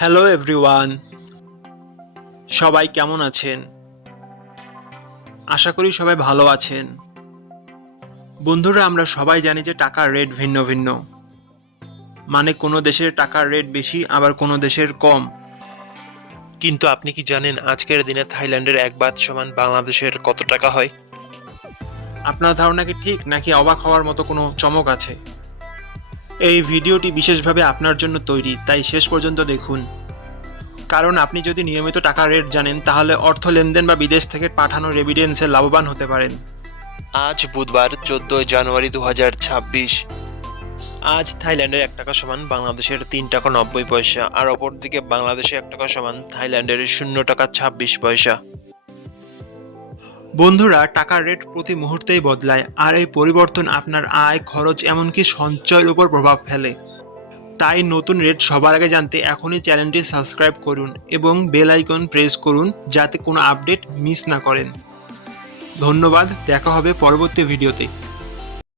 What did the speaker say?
Hello everyone, সবাই কেমন আছেন? আশা করি সবাই ভালো আছেন। বন্ধুরা, আমরা সবাই জানি যে টাকার রেট ভিন্ন ভিন্ন। মানে কোনো দেশের টাকার রেট বেশি, আবার কোনো দেশের কম। কিন্তু আপনি কি জানেন আজকের দিনে থাইল্যান্ডের 1 বাত সমান বাংলাদেশের কত টাকা হয়? আপনার ধারণা কি ঠিক, নাকি অবাক হওয়ার মতো কোনো চমক আছে? এই ভিডিওটি বিশেষভাবে আপনার জন্য তৈরি, তাই শেষ পর্যন্ত দেখুন। কারণ আপনি যদি নিয়মিত টাকার রেট জানেন, তাহলে অর্থ লেনদেন বা বিদেশ থেকে পাঠানো রেমিটেন্সে লাভবান হতে পারেন। আজ বুধবার 14 জানুয়ারি 2026। আজ থাইল্যান্ডের 1 টাকা সমান বাংলাদেশের 3 টাকা 90 পয়সা, আর অপরদিকে বাংলাদেশে 1 টাকা সমান থাইল্যান্ডের 0 টাকা 26 পয়সা। বন্ধুরা, টাকার রেট প্রতি মুহূর্তেই বদলায়, আর এই পরিবর্তন আপনার আয়, খরচ, এমনকি সঞ্চয়ের উপর প্রভাব ফেলে। তাই নতুন রেট সবার আগে জানতে এখনই চ্যানেলটি সাবস্ক্রাইব করুন এবং বেল আইকন প্রেস করুন, যাতে কোনো আপডেট মিস না করেন। ধন্যবাদ, দেখা হবে পরবর্তী ভিডিওতে।